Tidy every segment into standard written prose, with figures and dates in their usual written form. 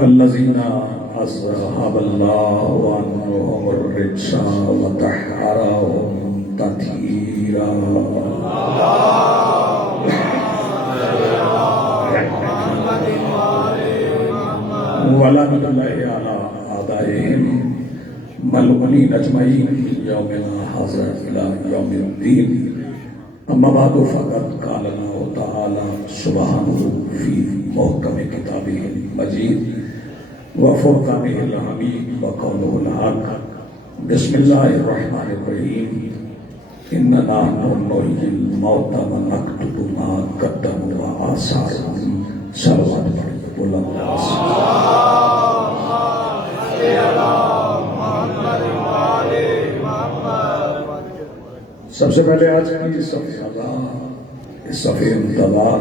الذين أذهب الله عنهم الرجس وطهرهم تطهيرا ولعنة الله على أعدائهم ملعونين أجمعين من يومنا هذا إلى يوم الدين. أما بعد فقد قال الله تعالى سبحانه في محكم كتابه المجيد وفرقانه الحميد وقوله الحق. بسم الله الرحمن الرحيم. إننا نحن نحيي الموتى ونكتب ما قدموا وآثارهم. صلوات بلند. سب سے پہلے آج کی صفحہ انتظار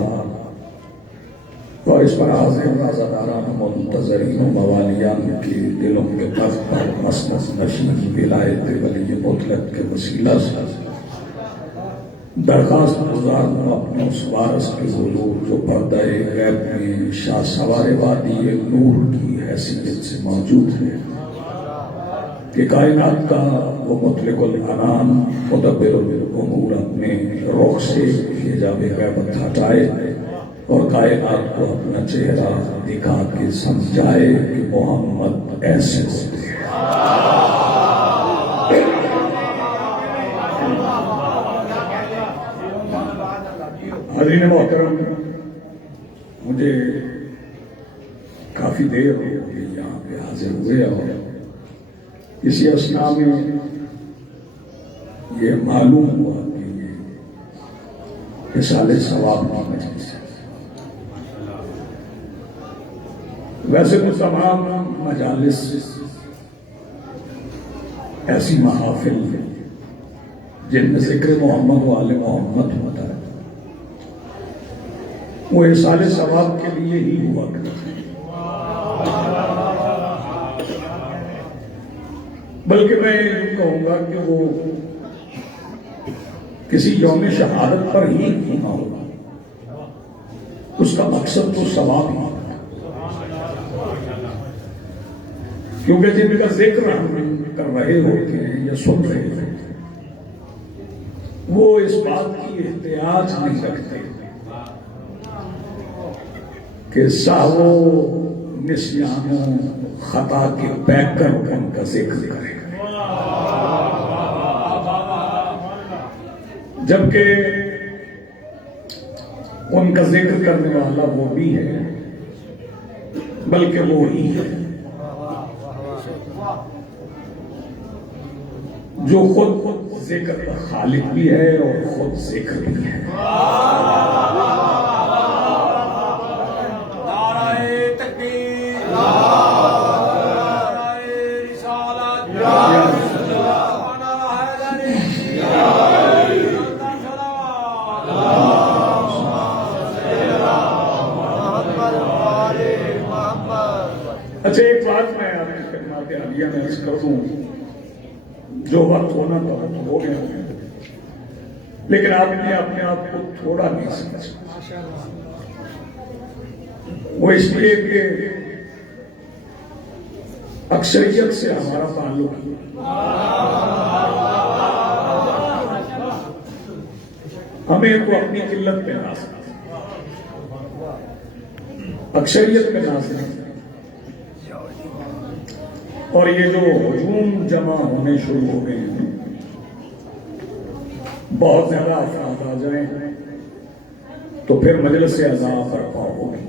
اور اس پر حاضر رازداران منتظرین و موالیان کی دلوں کے تخت پر مسند نشین ولایت ولی مطلق کے وسیلہ سے درخواست گزار ہوں اپنے اس وارث کے حضور جو پردہ غیب میں شاہ سوار وادی نور کی حیثیت سے موجود ہے کہ کائنات کا وہ مطلق العنان مدبر الامور اپنے رخ سے حجاب غیبت ہٹائے اور کائنات کو اپنا چہرہ دکھا کے سمجھائے کہ محمد ایسے ہوتے ہیں. حضرین محترم، مجھے کافی دیر ہو گئی یہاں پہ حاضر ہوئے اور اسی اثناء میں یہ معلوم ہوا کہ یہ رسالہ ثواب کی مجلس ہے. ویسے تو تمام مجالس ایسی محافل ہیں جن میں ذکر محمد و آل محمد ہوتا ہے، وہ رسالہ ثواب کے لیے ہی ہوا کرتے ہیں. بلکہ میں یہ کہوں گا کہ وہ کسی یوم شہادت پر ہی ہونا ہوگا. اس کا مقصد تو ثواب ہی ہوگا، کیونکہ جن کا ذکر ہم کر رہے ہوتے ہیں یا سن رہے ہوتے ہیں وہ اس بات کی احتیاج نہیں رکھتے کہ ساہو نسیان خطا کے بیک کر ان کا ذکر کرے، جبکہ ان کا ذکر کرنے والا وہ بھی ہے، بلکہ وہی ہے جو خود ذکر کا خالق بھی ہے اور خود ذکر بھی ہے. اچھا، ایک بات میں آپ کی خدمات عالیہ میں عرض کر دوں، جو وقت ہونا تھا وہ تو ہو گیا، لیکن آپ نے اپنے آپ کو تھوڑا نہیں سمجھا. وہ اس لیے کہ اکثریت سے ہمارا تعلق ہے. ہمیں تو اپنی قلت پہ ناز ہے، اکثریت پہ ناز نہیں. اور یہ جو ہجوم جمع ہونے شروع ہو گئے ہیں، بہت زیادہ افراد آ جائیں تو پھر مجلس سے عذاب برپا ہوگی.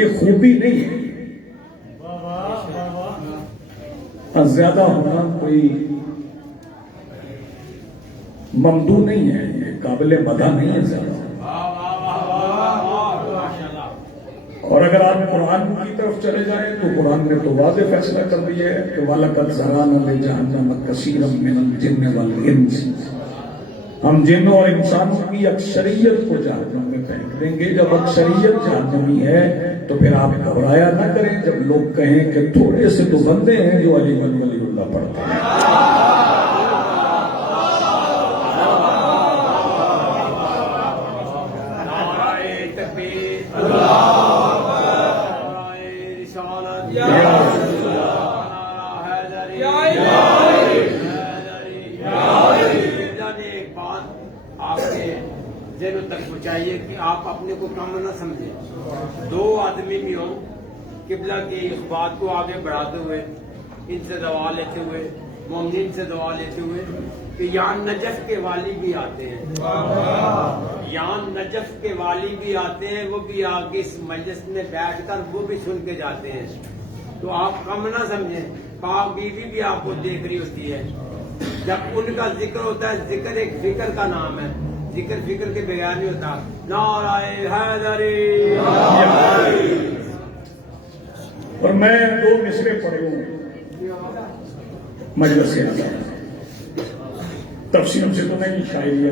یہ خوبی نہیں ہے، زیادہ ہونا کوئی ممدوح نہیں ہے، یہ قابل مدح نہیں ہے زیادہ. اور اگر آپ قرآن کی طرف چلے جائیں تو قرآن نے تو واضح فیصلہ کر دیا ہے کہ وَلَقَدْ ذَرَأْنَا لِجَهَنَّمَ كَثِيرًا مِنَ الْجِنِّ وَالْإِنسِ. ہم جنوں اور انسانوں کی اکثریت کو جہنم میں پھینک دیں گے. جب اکثریت جہنمی ہے تو پھر آپ گھبرایا نہ کریں جب لوگ کہیں کہ تھوڑے سے تو بندے ہیں جو علی ولی اللہ پڑھتے ہیں. اپنے کو کم نہ سمجھے. دو آدمی بھی ہوں قبلہ کی اس بات کو آگے بڑھاتے ہوئے، ان سے دعا لیتے ہوئے، مومنین سے دعا لیتے ہوئے کہ یہاں نجف کے والی بھی آتے ہیں، یہاں نجف کے والی بھی آتے ہیں، وہ بھی آگے اس مجلس میں بیٹھ کر وہ بھی سن کے جاتے ہیں. تو آپ کم نہ سمجھیں. پاک بیوی بھی آپ کو دیکھ رہی ہوتی ہے. جب ان کا ذکر ہوتا ہے، ذکر ایک فکر کا نام ہے، ذکر فکر کے بغیر نہیں ہوتا. نعرہ حیدری. اور میں 2 مصرے پڑھوں مجلس سے تفصیل سے تو نہیں، شاعری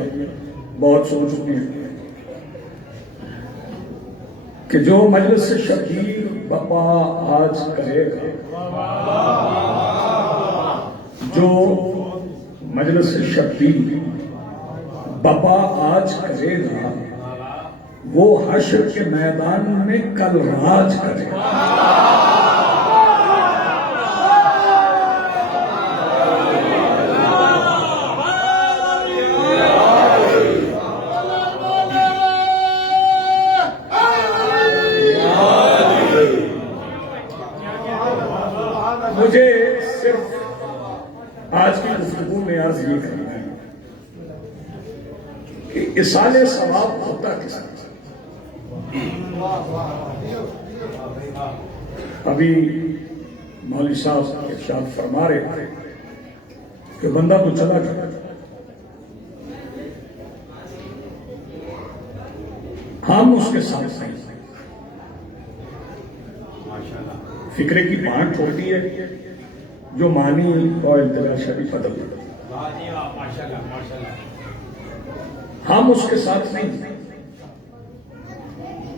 بہت سن چکے ہیں کہ جو مجلس سے شبیر بپا آج کرے گا، جو مجلس سے شبیر بپا آج کرے گا، وہ حشر کے میدان میں کل راج کرے گا. مجھے صرف آج کی گفتگو میں عرض یہ کرنا ہے کہ اصالِ ثواب ہوتا کس طرح. ابھی مولوی صاحب ارشاد فرما رہے کہ بندہ تو چلا گیا، ہم اس کے ساتھ نہیں. فکرے کی بانٹ ہوتی ہے جو معنی اور انتلاشہ بھی بدل دیتا ہے. ہم اس کے ساتھ نہیں،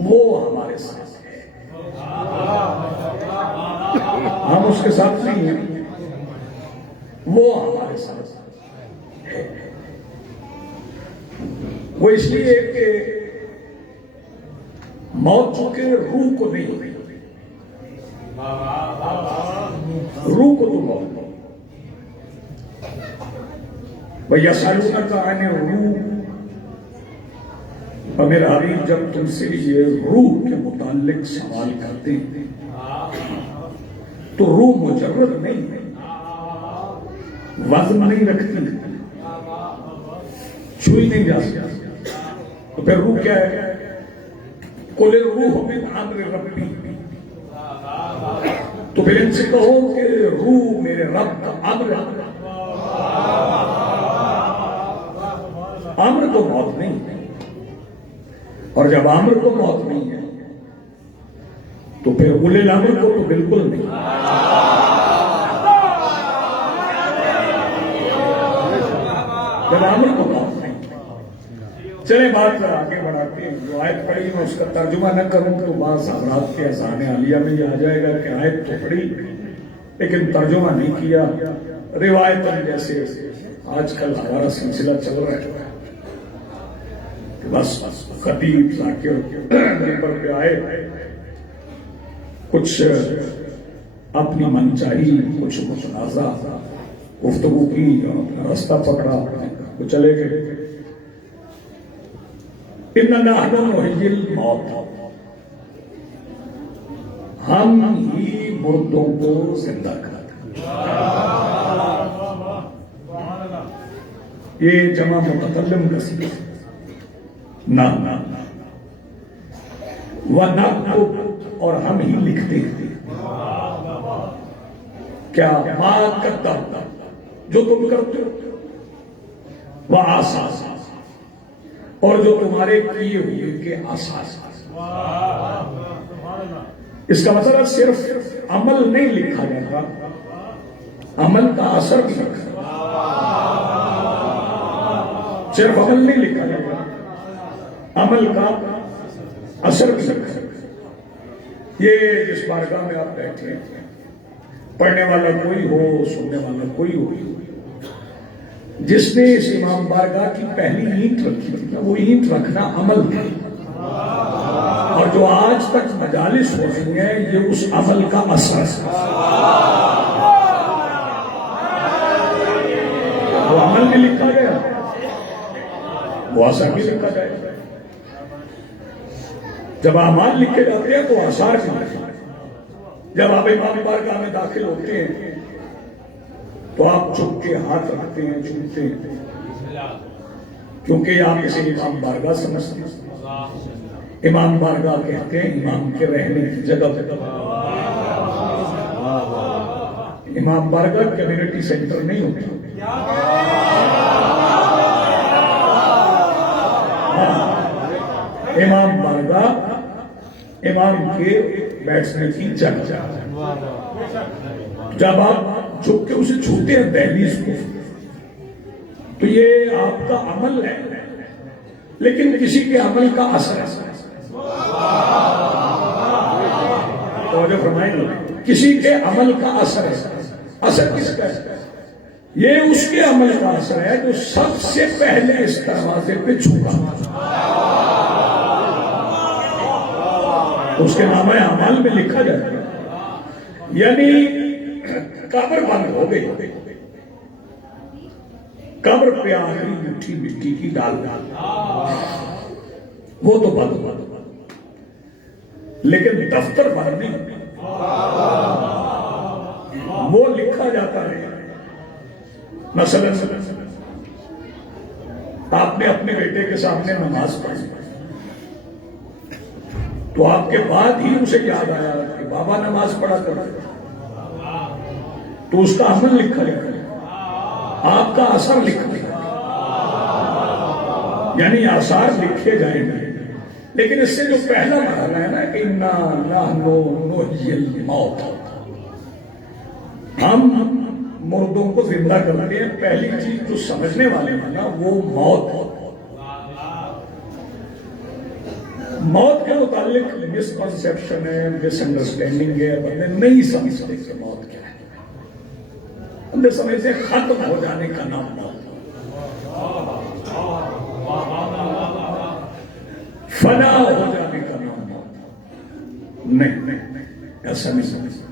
وہ ہمارے ساتھ ہے. ہم اس کے ساتھ نہیں ہیں، وہ ہمارے ساتھ ہے. وہ اس لیے کہ موت چونکہ روح کو نہیں ہوئی، روح کو تو موت وَيَسْأَلُونَكَ عَنِ الرُّوحِ. اور میرا حبیب جب تم سے یہ روح کے متعلق سوال کرتے ہیں تو روح مجرد نہیں ہے، وزن نہیں رکھتی، چھوئی نہیں جا سکتی. تو پھر روح کیا ہے؟ قُلِ الرُّوحُ مِنْ أَمْرِ رَبِّي. تو پھر ان سے کہو کہ روح میرے رب کا امر ہے. امر کو موت نہیں ہے، اور جب امر کو موت نہیں ہے تو پھر اولے الامر کو تو بالکل نہیں. جب امر کو موت نہیں. چلیں بات آگے بڑھاتے ہیں. جو آیت پڑھی میں اس کا ترجمہ نہ کروں تو بعض حضرات کے اذان عالیہ میں یہ آ جائے گا کہ آیت تو پڑھی لیکن ترجمہ نہیں کیا. روایتاً جیسے آج کل ہمارا سلسلہ چل رہا ہے کہ بس خطیب ذاکر ممبر پہ آئے، کچھ اپنی من چاہی، کچھ متنازع گفتگو کی اور اپنا راستہ پکڑا، وہ چلے گئے. اِنَّا نَحْنُ نُحْيِي الْمَوْتَى. ہم ہی مردوں کو زندہ کراتے ہیں. یہ جمع متکلم کا صیغہ ہے. نہ وَنَكْتُبُ. اور ہم ہی لکھتے ہیں. کیا ما قدمتم، جو تم کرتے ہو، وَآثَارَ. اور جو تمہارے کیے ہوئے کے آثار. اس کا مطلب صرف عمل نہیں لکھا جاتا، عمل کا اثر بھی لکھا. صرف عمل نہیں لکھا جاتا، عمل کا اثر بھی لکھا. یہ جس بارگاہ میں آپ بیٹھے ہیں، پڑھنے والا کوئی ہو، سننے والا کوئی ہو، جس نے اس امام بارگاہ کی پہلی اینٹ رکھی تھی، وہ اینٹ رکھنا عمل ہے. اور جو آج تک مجالس ہو رہی ہیں یہ اس عمل کا اثر ہے. وہ عمل بھی لکھا گیا، وہ اثر بھی لکھا جائے. جب اعمال لکھے جاتے ہیں تو آثار بھی لکھے جاتے ہیں۔ جب آپ امام بارگاہ میں داخل ہوتے ہیں تو آپ چپ کے ہاتھ رکھتے ہیں، چھوتے ہیں، کیونکہ آپ اسے امام بارگاہ سمجھتے ہیں۔ امام بارگاہ کہتے ہیں امام کے رہنے کی جگہ پہ۔ امام بارگاہ کمیونٹی سینٹر نہیں ہوتا، امام بارگاہ امام کے بیٹھنے کی جگہ۔ جب آپ جھک کے اسے چھوتے ہیں دہلیز کو تو یہ آپ کا عمل ہے، لیکن کسی کے عمل کا اثر ہے۔ توجہ فرمائیں، کسی کے عمل کا اثر ہے۔ اثر کس کا ہے؟ یہ اس کے عمل کا اثر ہے جو سب سے پہلے اس دروازے پہ چھوٹا، اس کے نام اعمال میں لکھا جاتا ہے۔ یعنی قبر بند ہو گئی، قبر پہ آخری مٹھی مٹی کی ڈال وہ تو بند، لیکن دفتر بند نہیں، وہ لکھا جاتا ہے۔ مثلا آپ نے اپنے بیٹے کے سامنے نماز پڑھی تو آپ کے بعد ہی اسے یاد آیا کہ بابا نماز پڑھا کرتے، تو اس کا عمل لکھا جائے گا، آپ کا اثر لکھا جائے گا، یعنی آثار لکھے جائیں گے۔ لیکن اس سے جو پہلا مرحلہ ہے نا کہ اِنَّا نَحْنُ نُحْيِي الْمَوْتَ، ہم مردوں کو زندہ کرتے ہیں، پہلی چیز جو سمجھنے والے ہیں نا وہ موت کے متعلق مس کنسپشن ہے، مس انڈرسٹینڈنگ ہے، بندے نہیں سمجھتے کہ موت کیا ہے، بندے سمجھتے ختم ہو جانے کا نام موت، فنا ہو جانے کا نام موت نہیں، ایسا نہیں سمجھتے۔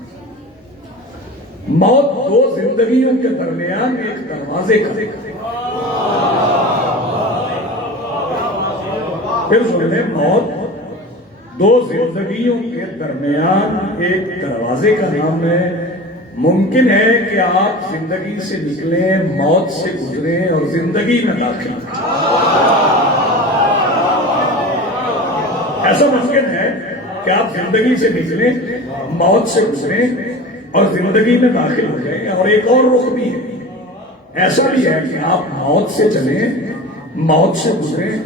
موت دو زندگیوں کے درمیان ایک دروازے کا، پھر سنیں، موت دو زندگیوں کے درمیان ایک دروازے کا نام ہے۔ ممکن ہے کہ آپ زندگی سے نکلیں، موت سے گزریں اور زندگی میں داخل ہوں، ایسا ممکن ہے کہ آپ زندگی سے نکلیں، موت سے گزریں اور زندگی میں داخل ہو جائیں۔ اور ایک اور رخ بھی ہے، ایسا بھی ہے کہ آپ موت سے چلیں، موت سے گزریں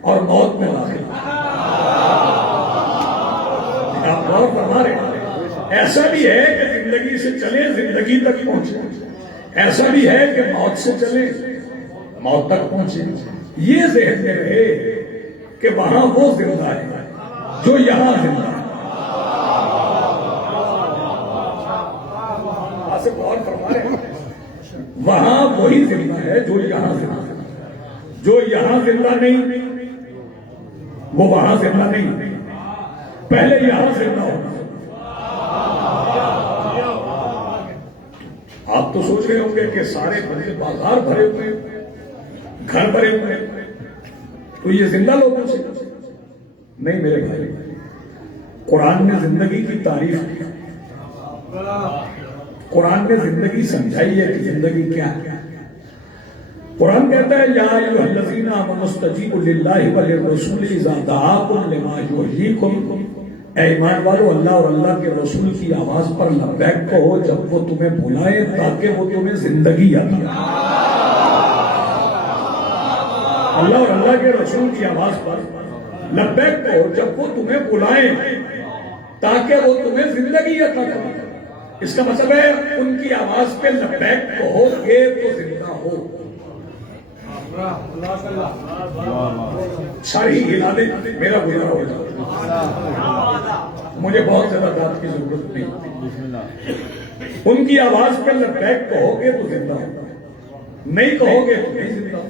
اور موت میں داخل ہو۔ آپ غور فرما رہے ہیں، ایسا بھی ہے کہ زندگی سے چلیں، زندگی تک پہنچیں، ایسا بھی ہے کہ موت سے چلیں، موت تک پہنچیں۔ یہ ذہن میں رہے کہ وہاں وہ زندہ ہے جو یہاں زندہ ہے۔ آپ غور فرما رہے ہیں، وہاں وہی زندہ ہے جو یہاں زندہ ہے۔ جو یہاں زندہ نہیں وہ وہاں زندہ نہیں، پہلے یہاں زندہ ہونا۔ آپ تو سوچ رہے ہوں گے کہ سارے بڑے بازار بھرے ہوئے، گھر بھرے ہوئے، تو یہ زندہ لوگوں سے نہیں میرے بھائی۔ قرآن نے زندگی کی تعریف کی، قرآن نے زندگی سمجھائی ہے کہ زندگی کیا ہے۔ قرآن کہتا ہے یا ایھا الذین آمنوا استجیبوا للہ وللرسول اذا دعاکم لما یحییکم، اے ایمان والو اللہ اور اللہ کے رسول کی آواز پر لبیک کہو جب وہ تمہیں بلائیں تاکہ وہ تمہیں زندگی عطا۔ اللہ اور اللہ کے رسول کی آواز پر لبیک کہو جب وہ تمہیں بلائیں تاکہ وہ تمہیں زندگی عطا کرے۔ اس کا مطلب ہے ان کی آواز پہ لبیک کہو گے تو زندہ ہو۔ ساری ہلا دیں، میرا گزارا ہو جائے، مجھے بہت زیادہ بات کی ضرورت نہیں۔ ان کی آواز پہ لبیک کہو گے تو زندہ ہو، نہیں کہو گے تو نہیں زندہ ہو۔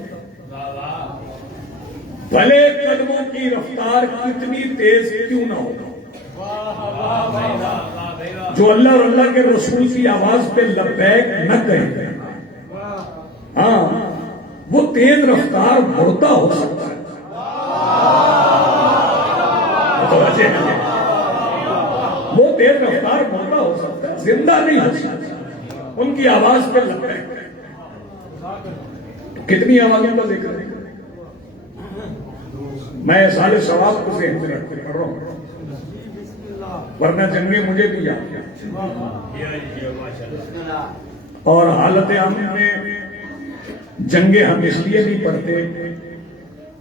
بھلے قدموں کی رفتار کتنی تیز کیوں نہ ہو، جو اللہ اور اللہ کے رسول کی آواز پہ لبیک نہ کہے، ہاں وہ تیز رفتار مڑتا ہو سکتا ہے۔ متوجہ وہ تیز رفتار مردہ ہو سکتا ہے، زندہ نہیں ہو سکتا، ان کی آواز پہ لگتا ہے۔ کتنی آوازوں کا ذکر ہے؟ میں سارے ثواب کو ذہن میں رکھ کر رہا ہوں، ورنہ جنگیں مجھے بھی یاد ہیں۔ اور حالت عام میں جنگیں ہم اس لیے نہیں پڑھتے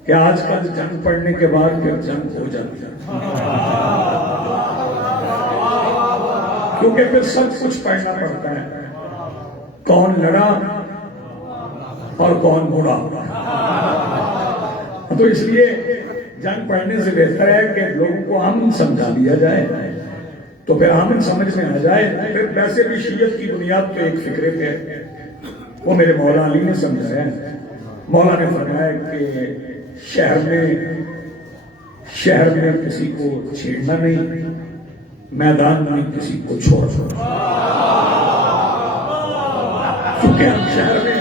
کہ آج کل جنگ پڑھنے کے بعد پھر جنگ ہو جاتی ہے، کیونکہ پھر سب کچھ پڑھنا پڑتا ہے، کون لڑا اور کون مڑا۔ تو اس لیے جنگ پڑھنے سے بہتر ہے کہ لوگوں کو امن سمجھا دیا جائے، تو پھر امن سمجھ میں آ جائے۔ پھر ویسے بھی شریعت کی بنیاد پہ ایک فکرے پہ وہ میرے مولا علی نے سمجھایا ہے۔ مولا نے فرمایا کہ شہر میں کسی کو چھیڑنا نہیں، میدان میں کسی کو چھوڑ کیونکہ ہم شہر میں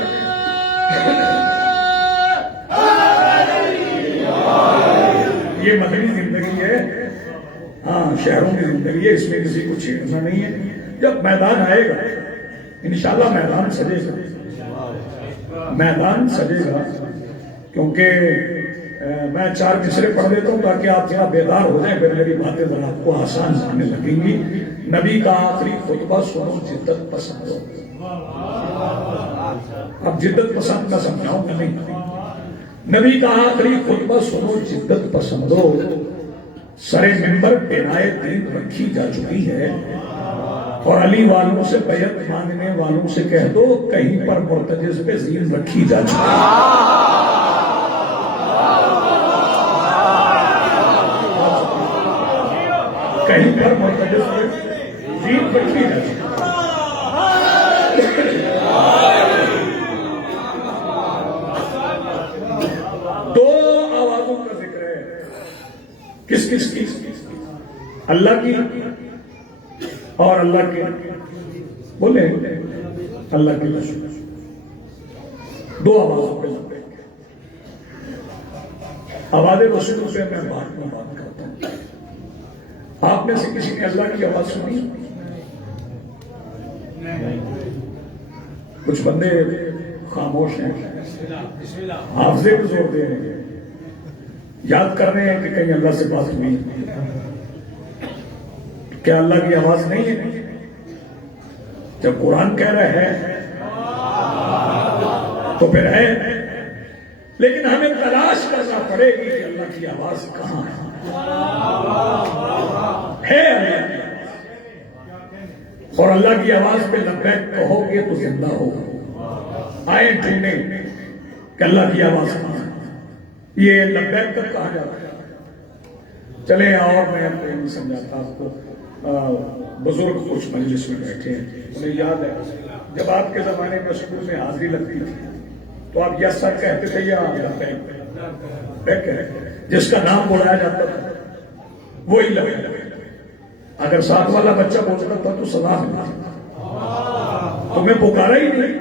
یہ مدنی زندگی ہے، ہاں شہروں کی زندگی ہے، اس میں کسی کو چھیڑنا نہیں ہے۔ جب میدان آئے گا انشاءاللہ میدان سجے گا، میدان سجے گا، کیونکہ میں 4 مصرے پڑھ دیتا ہوں تاکہ آپ ذرا بیدار ہو جائیں، پھر میری باتیں ذرا آپ کو آسان آنے لگیں گی۔ نبی کا آخری خطبہ سنو جدت پسند ہو۔ اب جدت پسند میں سمجھاؤں گا نہیں، نبی کا آخری خطبہ سنو جدت پسند ہو۔ سر منبر بنائے دین رکھی جا چکی ہے، اور علی والوں سے بیعت مانگنے والوں سے کہہ دو کہیں پر مرتجز پہ زین رکھی جا چکی ہے۔ کہیں پر مرتجز پہ زین رکھی جا چکی ہے۔ دو آوازوں کا ذکر ہے، کس کس کی؟ اللہ کی اور اللہ کے، بولے اللہ کی رسول، دو آوازوں پہ لگتے ہیں۔ آواز رسول سے میں بات کرتا ہوں۔ آپ میں سے کسی نے اللہ کی آواز سنی؟ کچھ بندے خاموش ہیں، حافظے کو زور دے رہے ہیں، یاد کر رہے ہیں کہ کہیں اللہ سے بات ہوئی۔ کیا اللہ کی آواز نہیں ہے؟ جب قرآن کہہ رہا ہے تو پھر ہے، لیکن ہمیں تلاش کرنا پڑے گی کہ اللہ کی آواز کہاں ہے۔ اللہ کی آواز، اور اللہ کی آواز پہ لبیک کہو گے تو زندہ ہوگا۔ آئے ڈھونڈیں کہ اللہ کی آواز کہاں ہے۔ یہ لبیک تک کہا جاتا ہے۔ چلیں اور میں نہیں سمجھاتا آپ کو۔ بزرگ کچھ مجلس میں بیٹھے ہیں، انہیں یاد ہے جب آپ کے زمانے میں اسکول میں حاضری لگتی تھی تو آپ یس سر کہتے تھے یا بیک ہے، جس کا نام بلایا جاتا تھا وہی لبیک۔ اگر ساتھ والا بچہ بولتا تھا تو سزا ملتی، تمہیں پکارا ہی نہیں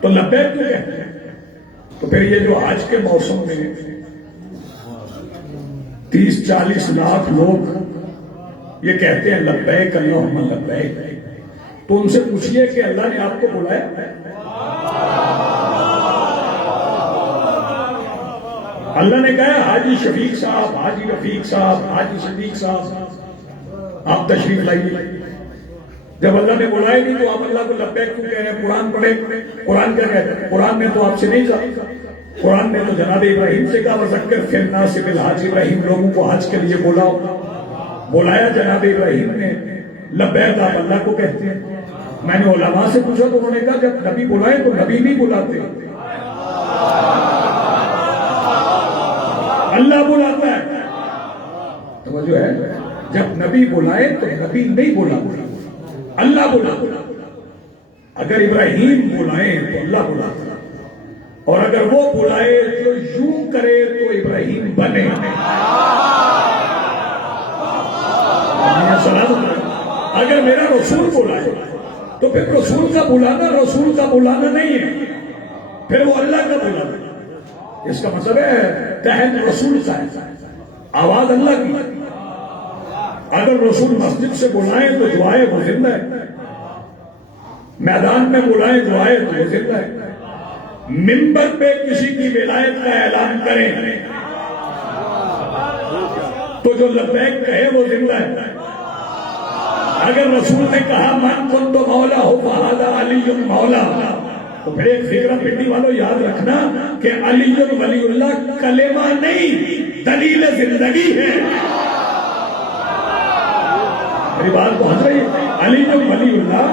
تو لبیک کیوں کہتے ہیں؟ تو پھر یہ جو آج کے موسم میں 30-40 لاکھ لوگ یہ کہتے ہیں لبیک اللہم لبیک، تو ان سے پوچھئے کہ اللہ نے آپ کو بلایا؟ اللہ نے کہا حاجی شفیق صاحب، حاجی رفیق صاحب، حاجی صدیق صاحب آپ تشریف لائیے۔ جب اللہ نے بلائے نہیں تو آپ اللہ کو لبیک کیوں کہہ رہے ہیں؟ قرآن پڑھے، قرآن کیا کہتا ہے؟ قرآن نے تو آپ سے نہیں کہا، قرآن نے تو جناب ابراہیم سے کہا وذکر فی الناس بالحج، ابراہیم لوگوں کو حج کے لیے بلایا جناب ابراہیم نے۔ لبیک آپ اللہ کو کہتے ہیں۔ میں نے علماء سے پوچھا تو انہوں نے کہا جب نبی بلائے تو نبی نہیں بلاتے، اللہ بلاتا ہے۔ توجہ ہے، جب نبی بلائے تو نبی نہیں بلاتا، اللہ بلاتا۔ اگر ابراہیم بلائے تو اللہ بلاتا، اور اگر وہ بلائے تو یوں کرے تو ابراہیم بنے۔ اگر میرا رسول بلائے تو پھر رسول کا بلانا نہیں ہے، پھر وہ اللہ کا بلانا۔ اس کا مطلب ہے تحت رسول کا ہے، آواز اللہ کی، اگر رسول مسجد سے بلائیں تو دعائیں وہ زندہ ہے، میدان میں بلائیں دعائیں تو وہ زندہ ہے، منبر پہ کسی کی ولایت کا اعلان کریں تو جو لبیک کہے وہ زندہ ہے۔ اگر رسول نے کہا من کنت مولا ہو فہذا علی مولا، تو پھر ایک فکرہ پنڈی والوں یاد رکھنا کہ علی ولی اللہ کلمہ نہیں، دلیل زندگی ہے۔ میری بات پہنچ رہی ہے؟ علی ولی اللہ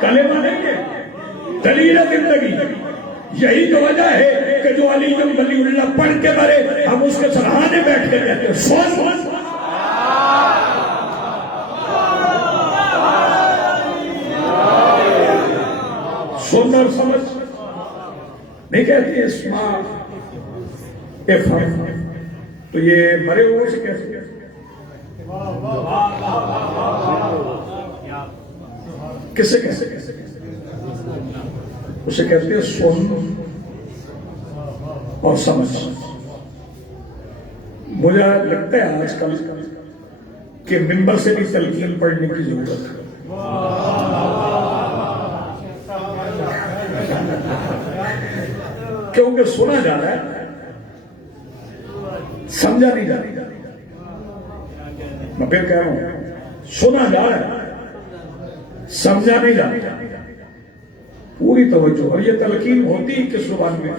کلمہ نہیں ہے، دلیل زندگی۔ یہی تو وجہ ہے کہ جو علی ولی اللہ پڑھ کے مرے ہم اس کے سراہانے بیٹھ کے کہتے ہیں سن اور سمجھ، نہیں کہتی اسماء افہم، تو یہ مرے ہوئے سے کیسے؟ کسے کیسے اسے کہتے ہیں سن اور سمجھ۔ مجھے لگتا ہے آج کل کہ منبر سے بھی تلقین پڑھنے کی ضرورت ہے۔ کیونکہ سنا جا رہا ہے، سمجھا نہیں جا رہا۔ میں پھر کہہ رہا ہوں، سنا جا رہا ہے، سمجھا نہیں جا رہا۔ پوری توجہ، اور یہ تلقین ہوتی کس زبان میں؟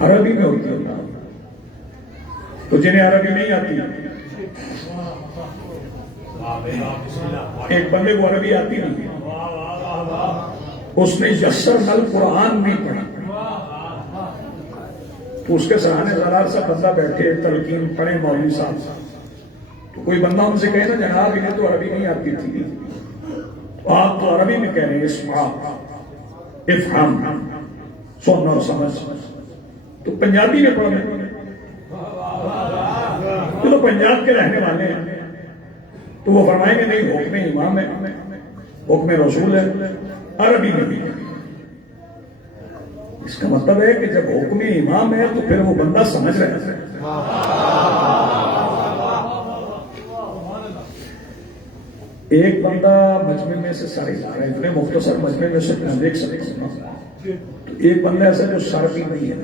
عربی میں ہوتی ہے۔ تو جنہیں عربی نہیں آتی، ایک بندے کو عربی آتی نہیں، اس نے یسرنا القرآن نہیں پڑھا، تو اس کے سرانے زرار سا بندہ بیٹھے تلقین پڑھے مولوی صاحب، تو کوئی بندہ ان سے کہے نا جناب انہیں تو عربی نہیں آتی تھی، تو آپ تو عربی میں کہہ رہے ہیں اسمع افہم، سن اور سمجھ، تو پنجابی میں پڑھ رہے ہیں، تو پنجاب کے رہنے والے ہیں، تو وہ فرمائیں گے نہیں حکم امام ہے، حکم رسول ہے، عربی میں بھی۔ اس کا مطلب ہے کہ جب حکم امام ہے تو پھر وہ بندہ سمجھ رہا ہے۔ ایک بندہ مجمع میں سے سر ہلا رہا ہے، اتنے مختصر مجمع میں سے میں دیکھ سکتا ہوں، تو ایک بندہ ایسا جو سر بھی نہیں ہے،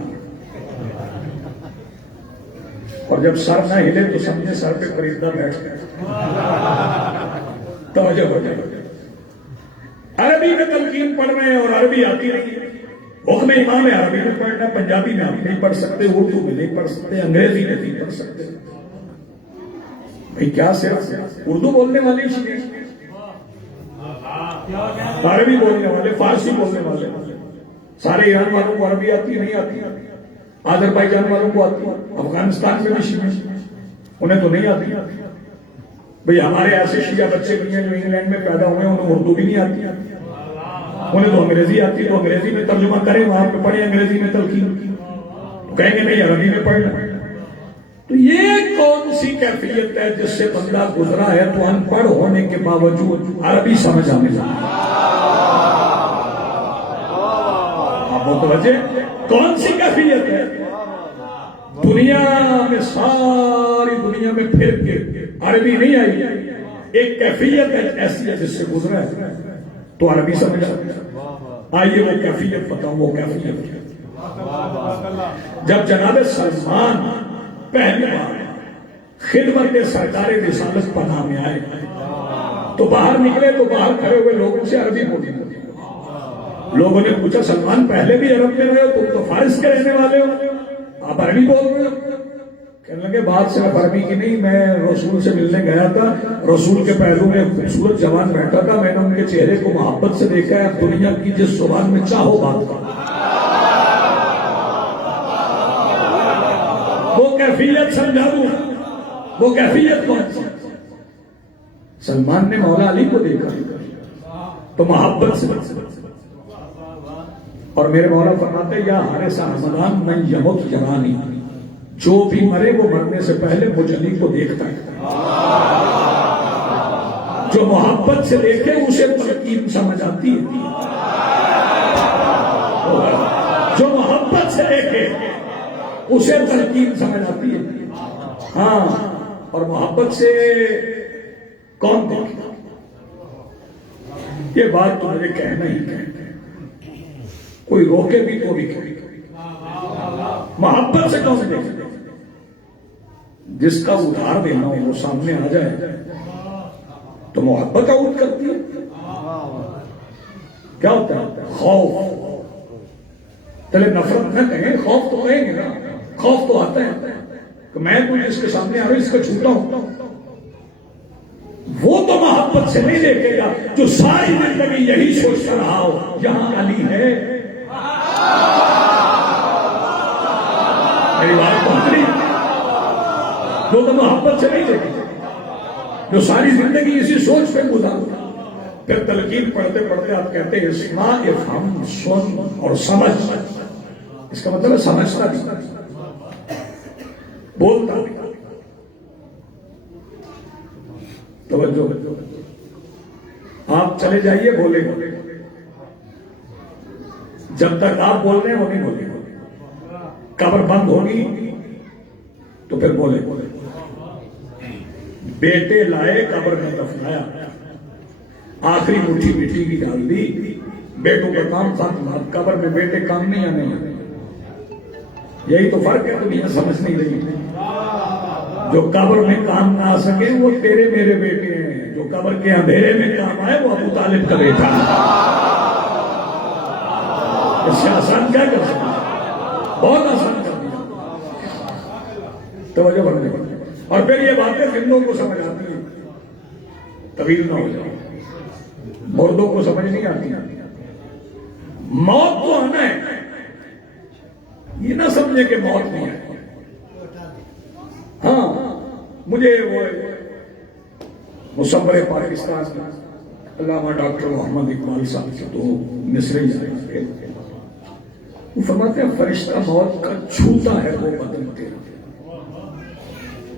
اور جب سر نہ ہلے تو سمجھے سر پہ پرندہ بیٹھ گیا۔ توجہ ہو جائے، عربی میں تلقین پڑھ رہے ہیں اور عربی آتی نہیں، حکم امام ہے عربی میں پڑھنا، پنجابی میں آپ نہیں پڑھ سکتے، اردو میں نہیں پڑھ سکتے، انگریزی میں نہیں پڑھ سکتے۔ بھئی کیا صرف اردو بولنے والے عربی بولنے والے، فارسی بولنے والے، سارے ایران والوں کو عربی آتی نہیں آتی، آذربائیجان والوں کو آتی، افغانستان میں بھی شیعہ انہیں تو نہیں آتی۔ بھئی ہمارے ایسے شیعہ بچے بھی ہیں جو انگلینڈ میں پیدا ہوئے ہیں، انہیں اردو بھی نہیں آتی، انہیں تو انگریزی آتی، تو انگریزی میں ترجمہ کریں، وہاں پہ پڑھیں انگریزی میں تلقین، تو کہیں گے نہیں عربی میں پڑھنا۔ تو یہ کون سی کیفیت ہے جس سے بندہ گزرا ہے تو ان پڑھ ہونے کے باوجود عربی سمجھ آنے لگا؟ آپ متوجہ کون سی کیفیت ہے؟ دنیا میں ساری دنیا میں پھر کے عربی نہیں آئی، ایک کیفیت ایسی ہے جس سے گزرا ہے تو عربی سمجھ آتا۔ آئیے وہ کیفیت بتاؤں، وہ کیفیت جب جناب سلمان پہلی بار خدمت سرکار رسالت پناہ میں آئے تو باہر نکلے تو باہر کھڑے ہوئے لوگوں سے عربی بولی، لوگوں نے پوچھا سلمان پہلے بھی عرب میں رہے ہو، تم تو فارس کے رہنے والے ہو، آپ عربی بول رہے ہو؟ کہنے لگے بات صرف عربی کی نہیں، میں رسول سے ملنے گیا تھا، رسول کے پہلو میں خوبصورت جوان بیٹھا تھا، میں نے ان کے چہرے کو محبت سے دیکھا ہے، دنیا کی جس زبان میں چاہو بات کرو۔ وہ کیفیت سمجھا دوں، وہ کیفیت کون سی؟ سلمان نے مولا علی کو دیکھا تو محبت سے، اور میرے مولا فرماتے یا حارث رمضان من یمت جرانی، جو بھی مرے وہ مرنے سے پہلے مجھ علی کو دیکھتا ہے، جو محبت سے دیکھے اسے تلقین سمجھ آتی ہے، جو محبت سے دیکھے اسے تلقین سمجھ آتی ہے۔ ہاں، اور محبت سے کون دیکھتا؟ یہ بات تو مجھے کہنا ہی کہنا، کوئی روکے بھی تو بھی کہے، محبت سے کون دیکھتا؟ جس کا ادھار دینا ہو وہ سامنے آ جائے تو محبت آؤٹ کرتی ہے. کیا ہوتا ہے؟ خوف. چلے نفرت نہ کہیں، خوف تو کہیں گے نا. خوف تو آتا ہے کہ میں کوئی جس کے سامنے آ رہا ہوں اس کا چھوٹا ہوں. وہ تو محبت سے نہیں دیکھے گا جو ساری زندگی یہی سوچ کر رہا ہو یہاں علی ہے. میری بات پہنچ رہی؟ وہ تو محبت سے نہیں دیکھے گا جو ساری زندگی اسی سوچ پہ گزارا. پھر تلقین پڑھتے پڑھتے آپ کہتے ہیں اسمع، افہم، سن اور سمجھ. اس کا مطلب ہے سمجھتا بھی، بولتا بھی. توجہ، آپ چلے جائیے بولے بولے، جب تک آپ بول رہے ہیں وہ نہیں بولے. قبر بند ہوگی تو پھر بولے بولے. بیٹے لائے قبر میں دفنایا، آخری مٹھی مٹی کی ڈال دی، بیٹوں کا کام ختم. قبر میں بیٹے کام نہیں آنے. یہی تو فرق ہے، دنیا سمجھ نہیں رہی. جو قبر میں کام نہ آ سکے وہ تیرے میرے بیٹے ہیں، جو قبر کے اندھیرے میں کام آئے وہ ابو طالب کا بیٹا ہے. اس سے آسان کیا کر سکتے؟ بہت آسان کر دیا. توجہ بڑھنے پڑتی. اور پھر یہ باتیں زندوں کو سمجھ آتی ہیں، طویل نہ ہو جائے. مردوں کو سمجھ نہیں آتی. موت تو آنا ہے، یہ نہ سمجھے کہ موت نہیں ہے. ہاں، مجھے وہ مصور پاکستان علامہ ڈاکٹر محمد اقبال صاحب کے دو مصرے یاد تھے. وہ فرماتے ہیں فرشتہ موت کا چھوتا ہے وہ بدن تیرا.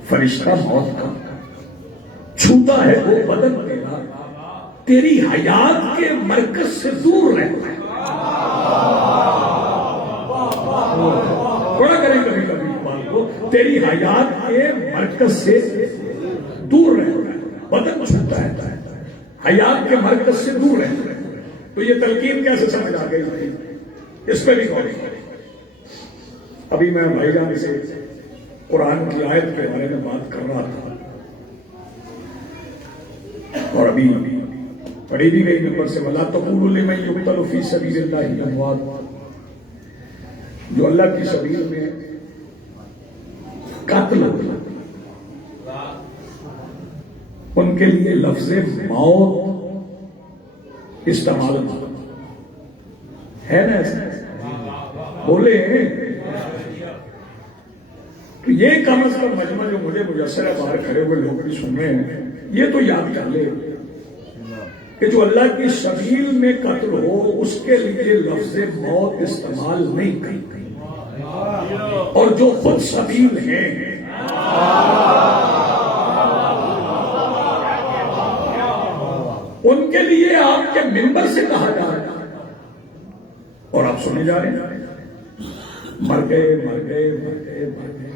فرشتہ موت کا چھوتا ہے وہ بدن تیرا، تیری حیات کے مرکز سے دور رہتا ہے. بڑا کریں کبھی کبھی اقبال کو، تیری حیات کے مرکز سے دور رہتا ہے. بدن چھوٹا ہے، حیات کے مرکز سے دور رہتا ہے. تو یہ تلقین کیسے سمجھ آ گئی؟ اس پہ بھی غور کریں. ابھی میں بھائی جان سے قرآن کی آیت کے بارے میں بات کر رہا تھا، اور ابھی پڑھی بھی گئی نمبر سے، وَلَا تَقُولُوا لِمَن يُقْتَلُ فِي سَبِيلِ اللَّهِ أَمْوَاتٌ. جو اللہ کی سبیل میں قتل ہوتا ان کے لیے لفظ موت استعمال ہے نا؟ ایسا بولے تو یہ کم از کم مجمع جو مجھے میسر ہے باہر کھڑے ہوئے لوگ بھی سن رہے ہیں، یہ تو یاد کر لے کہ جو اللہ کی سبیل میں قتل ہو اس کے لیے لفظ موت استعمال نہیں کرتے، اور جو خود سبیل ہیں ان کے لیے آپ کے منبر سے کہا جا رہا ہے اور آپ سنے جا رہے ہیں مر گئے مر گئے مر گئے مر گئے.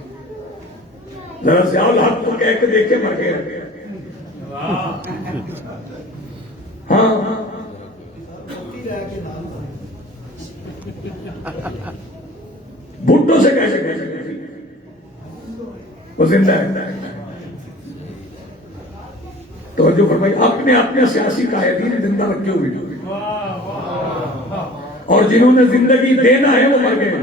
ذرا زیادہ حق کو کہہ کے دیکھے مر گئے. ہاں بھٹو سے کیسے کہتے وہ زندہ ہے. توجہ فرمائی. اپنے اپنے سیاسی قائدین زندہ رکھے ہوئے اور جنہوں نے زندگی دینا ہے وہ مر گئے.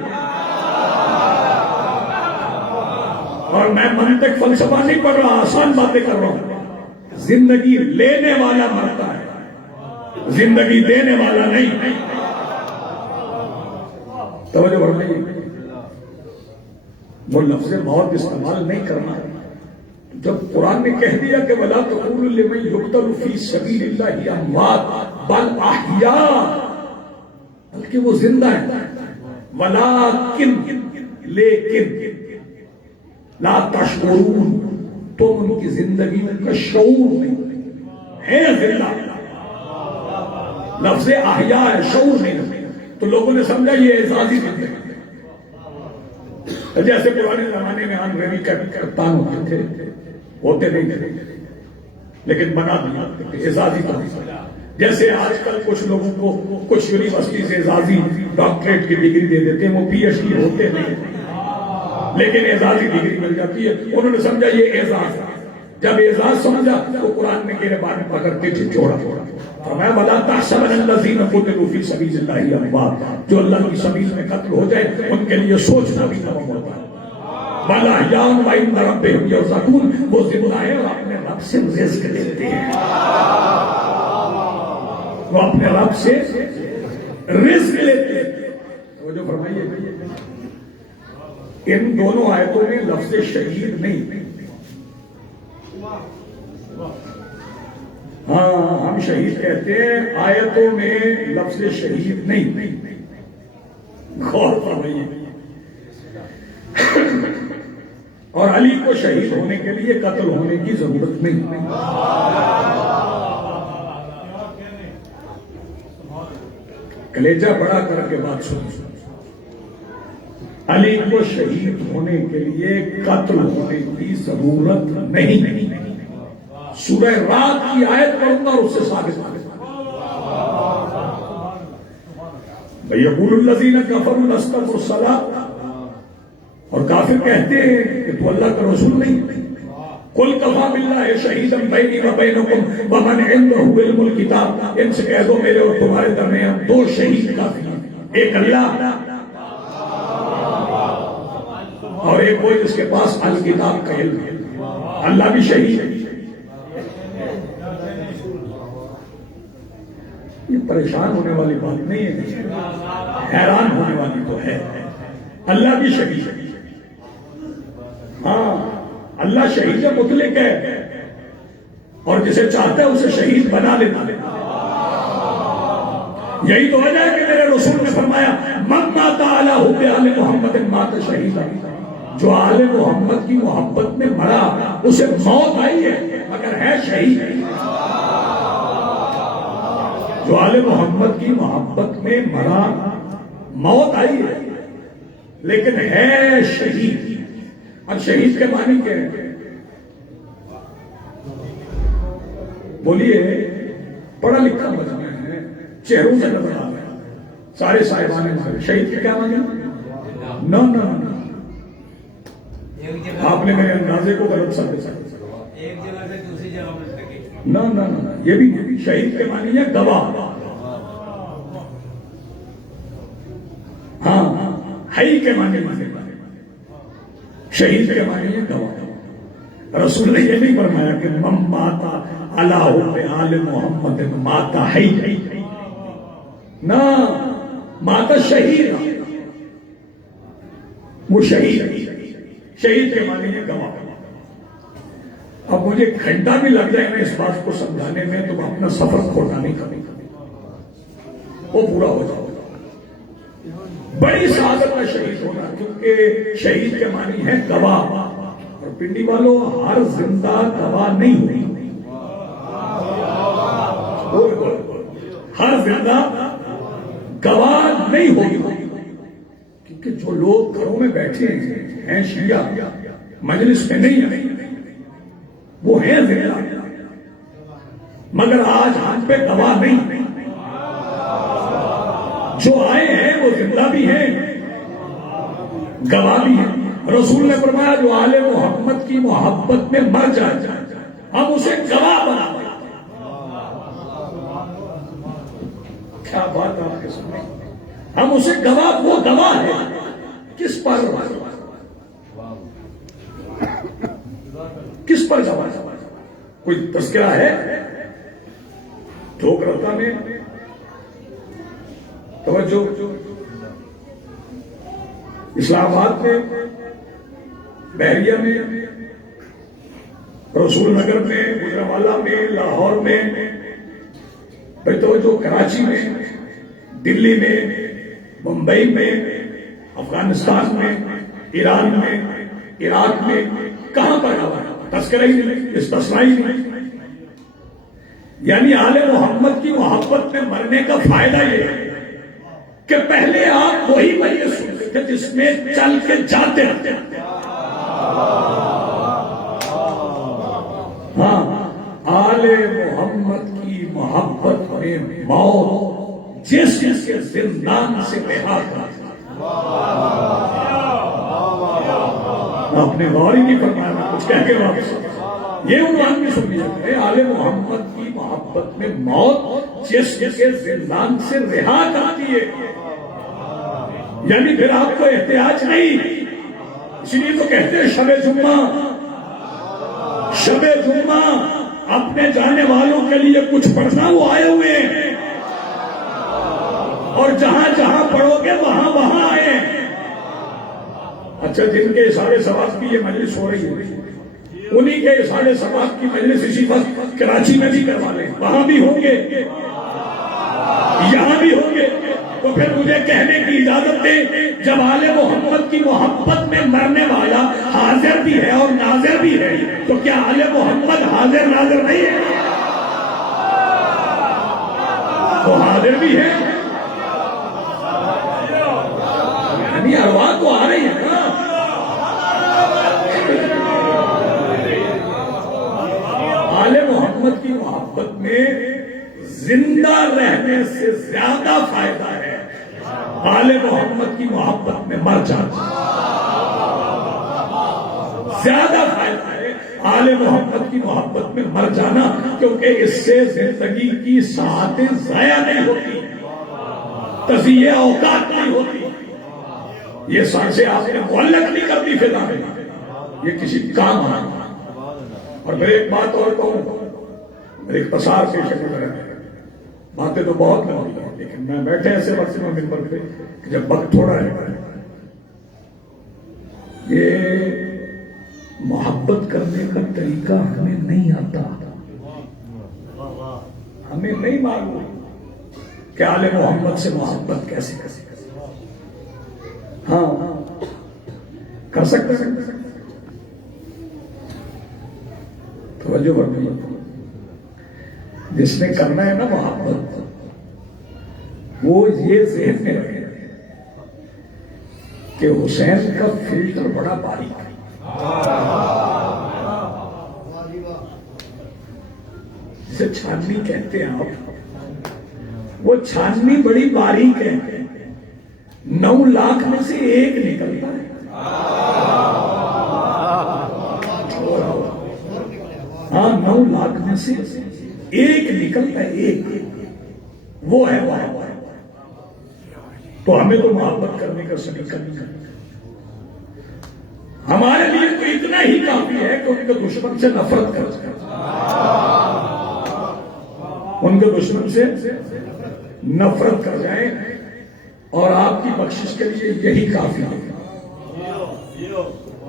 اور میں منطق فلسفہ نہیں پڑھ رہا، آسان باتیں کر رہا ہوں. زندگی لینے والا مرتا ہے، زندگی دینے والا نہیں. توجہ فرمائی. وہ لفظ موت استعمال نہیں کرنا. جب قرآن نے کہہ دیا کہ وَلَا تَقُولُوا لِمَن يُقْتَلُ فِي سَبِيلِ اللَّهِ أَمْوَاتٌ بَلْ أَحْيَاءٌ، بلکہ وہ زندہ ہے. وَلَٰكِن لیکن لا تشعرون، تم ان کی زندگی کا شعور نہیں ہے. زندہ لفظ احیاء ہے، شعور نہیں. تو لوگوں نے سمجھا یہ اعزازی زندگی. جیسے پرانے زمانے میں آنگریزی کا کپتان ہوتے تھے، ہوتے نہیں تھے لیکن بنا دیا اعزازی تعلیم. جیسے آج کل کچھ لوگوں کو کچھ یونیورسٹی سے اعزازی ڈاکٹریٹ کی ڈگری دے دیتے ہیں، وہ پی ایچ ڈی ہوتے نہیں لیکن اعزازی ڈگری مل جاتی ہے. انہوں نے سمجھا یہ اعزاز ہے. جب اعزاز سمجھا تو قرآن نے کہنے بعد میں پکڑ کے چھوڑا فرمایا وَلَا تَحْسَبَنَّ الَّذِينَ قُتِلُوا فِي سَبِيلِ اللَّهِ أَمْوَاتًا، جو اللہ کی سبیل میں قتل ہو جائے ان کے لیے سوچنا بھی کم ہوتا ہے. بَلْ أَحْيَاءٌ وَعِندَ رَبِّهِمْ يُرْزَقُونَ، وہ زندہ ہے اور اپنے رب سے رزق لیتے ہیں. وہ اپنے رب سے رزق لیتے ہیں. وہ جو فرمائیے ان دونوں آیتوں میں لفظ شہید نہیں. ہاں ہم شہید کہتے ہیں، آیتوں میں لفظ شہید نہیں. غور فرمائیے. اور علی کو شہید ہونے کے لیے قتل ہونے کی ضرورت نہیں. کلیجہ بڑا کر کے بات سنو. علی کو شہید ہونے کے لیے قتل ہونے کی ضرورت نہیں. سورہ رات کی آیت پڑھوں گا اور اس سے ثابت یقول الذین کفروا لست مرسلا، اور کافر کہتے ہیں کہ تو اللہ کا رسول نہیں. قل کفی باللہ شہیدا بینی و بینکم ومن عندہ علم الکتاب، ان سے کہہ دو میرے اور تمہارے درمیان دو شہید کافی ہیں، ایک اللہ اور ایک کوئی جس کے پاس الکتاب کا علم ہے. اللہ بھی شہید ہے. یہ پریشان ہونے والی بات نہیں ہے، حیران ہونے والی تو ہے. اللہ بھی شہید ہے. ہاں اللہ شہید مطلق ہے اور جسے چاہتا ہے اسے شہید بنا لیتا. یہی تو وجہ ہے کہ میرے رسول نے فرمایا من مات علی حب آل محمد مات شہیدا، جو آل محمد کی محبت میں مرا اسے موت آئی ہے مگر ہے شہید. جو آل محمد کی محبت میں مرا موت آئی ہے لیکن ہے شہید. اور شہید کے معنی کیا ہے؟ بولیے پڑھا لکھا بچنا ہے، چہروں سے نظر آ گیا سارے صاحبان میں. شہید کے کیا معنی؟ نہ آپ نے میرے اندازے کو غلط سمجھا. ایک جگہ سے دوسری جگہ میں لگے. نہ یہ بھی شہید کے معنی ہے گواہ. ہاں ہائی کے معنی شہید کے معنی ہے گواہ. رسول نے یہ نہیں فرمایا کہ من ماتا علی حب آل محمد ماتا حی، نہ ماتا شہید، وہ شہید. شہید کے معنی ہے گواہ. اب مجھے گھنٹہ بھی لگ جائے نا اس بات کو سمجھانے میں تو میں اپنا سفر کھوٹا نہیں کروں، وہ پورا ہو جائے. بڑی سعادت ہے شہید ہونا، کیونکہ شہید کے معنی ہے گواہ. اور پنڈی والوں ہر زندہ گواہ نہیں ہوئی. ہر زندہ گواہ نہیں ہوئی، کیونکہ جو لوگ گھروں میں بیٹھے ہیں شیعہ مجلس میں نہیں ہیں وہ ہیں زندہ، مگر آج ہم پہ گواہ نہیں. جو آئے ہیں وہ زندہ بھی ہیں گواہ بھی ہیں. رسول نے فرمایا جو آل محمد کی محبت میں مر جائے ہم اسے گواہ بنا دیں. کیا بات آپ کے سامنے، ہم اسے گواہ، وہ گواہ ہے کس پر؟ کس پر گواہ؟ کوئی تذکرہ ہے؟ ٹھوک رہتا میں توجہ. اسلام آباد میں، بحریہ میں، رسول نگر میں، گجرانوالہ میں، لاہور میں، توجہ کراچی میں، دلی میں، ممبئی میں، افغانستان میں، ایران میں، عراق میں، کہاں پر تذکرہ ہی نہیں، استثناء ہی نہیں. یعنی آل محمد کی محبت میں مرنے کا فائدہ یہ ہے کہ پہلے آپ وہی میت سنتے کہ جس میں چل کے جاتے رہتے ہیں. ہاں، آل محمد کی محبت میں موت جسم کے زندان سے رہا کرتی. آپ نے غور ہی نہیں فرمایا، کچھ کہہ کے واپس یہ عنوان بھی سن لیا ہے، آل محمد کی محبت میں موت جسم کے زندان سے رہا کرتی ہے. یعنی پھر آپ کو احتیاج نہیں. اس لیے تو کہتے ہیں شب جمعہ، شب جمعہ اپنے جانے والوں کے لیے کچھ پڑھنا وہ آئے ہوئے ہیں، اور جہاں جہاں پڑھو گے وہاں وہاں آئے ہیں. اچھا، جن کے اشارے ثواب کی یہ مجلس ہو رہی ہے، انہی کے اشارے ثواب کی مجلس اسی وقت کراچی میں بھی کروا لیں، وہاں بھی ہوں گے یہاں بھی ہوں گے. تو پھر مجھے کہنے کی اجازت دیں، جب آل محمد کی محبت میں مرنے والا حاضر بھی ہے اور ناظر بھی ہے، تو کیا آل محمد حاضر ناظر نہیں ہے؟ وہ حاضر بھی ہے، یعنی ارواح تو آ رہی ہے نا. آل محمد کی محبت میں زندہ رہنے سے زیادہ فائدہ ہے آل محمد کی محبت میں مر جانا. زیادہ فائدہ ہے آل محمد کی محبت میں مر جانا، کیونکہ اس سے زندگی کی ساعتیں ضائع نہیں ہوتی، تضیع اوقات نہیں ہوتی. یہ سانسیں آپ نے معلق نہیں کرتی فضا میں، یہ کسی کام آنا. اور پھر ایک بات اور کہوں، میرے اختصار سے شکل ہے، باتیں تو بہت لمبی ہیں، لیکن میں بیٹھے ایسے وقت میں ممبر پہ کہ جب وقت تھوڑا ہے، یہ محبت کرنے کا طریقہ ہمیں نہیں آتا، ہمیں نہیں معلوم کہ آل محمد سے محبت کیسے کیسے. ہاں کر سکتے ہیں، توجہ بڑھنی. جس نے کرنا ہے نا محبت، وہ یہ ذہن میں رکھے کہ حسین کا فلٹر بڑا باریک ہے. جسے چھاننی کہتے ہیں آپ، وہ چھاننی بڑی باریک ہے. 9 لاکھ میں سے ایک نکلتا ہے. ہاں، 9 لاکھ میں سے ایک نکلتا ہے، ایک وہ ہے وہاں. تو ہمیں تو محبت کرنے کا سلیقہ نہیں کرنا. ہمارے لیے تو اتنا ہی کافی ہے کہ ان کے دشمن سے نفرت کر سکے، ان کے دشمن سے نفرت کر جائیں، اور آپ کی بخشش کے لیے یہی کافی ہے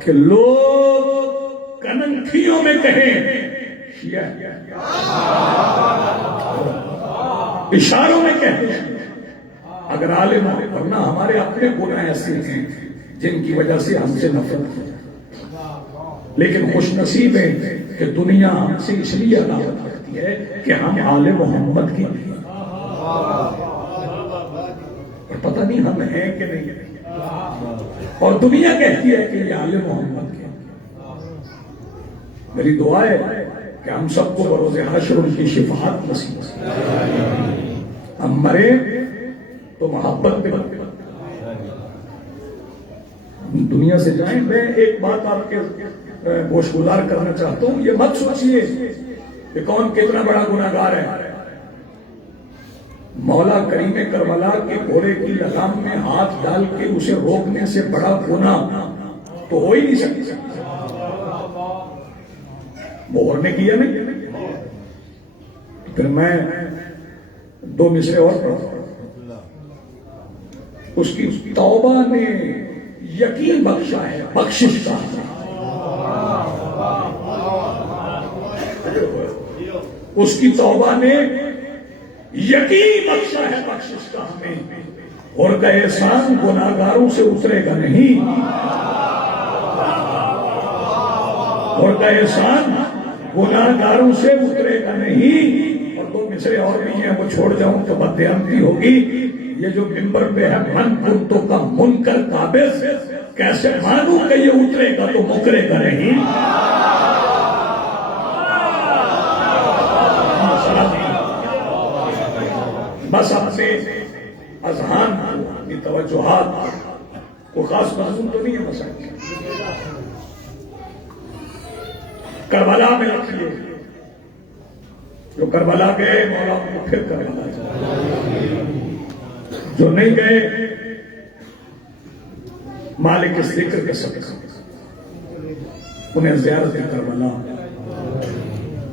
کہ لوگ کننکھیوں میں کہیں شیعہ، اشاروں میں کہتے ہیں. اگر عالم ہو، ورنہ ہمارے اپنے گناہ ایسے ہیں جن کی وجہ سے ہم سے نفرت ہے. لیکن خوش نصیب ہے کہ دنیا ہم سے اس لیے عداوت کرتی ہے کہ ہم آل محمد کی ہیں. اور پتہ نہیں ہم ہیں کہ نہیں، اور دنیا کہتی ہے کہ یہ آل محمد کے. میری دعا ہے کہ ہم سب کو بروز حشر ان کی شفاعت نصیب ہو. ہم مرے تو محبت پہ دنیا سے جائیں. میں ایک بات آپ کے گوشگزار کرنا چاہتا ہوں، یہ مت سوچئے کہ کون کتنا بڑا گناہگار ہے. مولا کریم کربلا کے گھوڑے کی لگام میں ہاتھ ڈال کے اسے روکنے سے بڑا گناہ تو ہو ہی نہیں سکتا. وہ اور نے کیا نہیں. پھر میں 2 مصرے اور پڑھتا ہوں. اس کی توبہ نے یقین بخشا ہے، بخشش کا. اس کی توبہ نے یقین بخشا ہے، بخشش کا ہمیں. اور کا احسان گناہگاروں سے اترے گا نہیں، اور کا احسان گناہگاروں سے اترے گا نہیں. اور 2 مصرے اور بھی ہیں، وہ چھوڑ جاؤں تو بددیانتی ہوگی. یہ جو منبر پہ ہے من کنتو کا منکر کعبے سے کیسے مانوں کہ یہ اترے گا تو مکرے گا نہیں. بس اپنے اذہان کی توجہات کو خاص مضمون تو نہیں ہے مسائل. کربلا میں رکھیے جو کربلا گئے مولا کو پھر کربلا جائے، جو نہیں گئے مالک اس ذکر کے صدقہ انہیں زیارت کربلا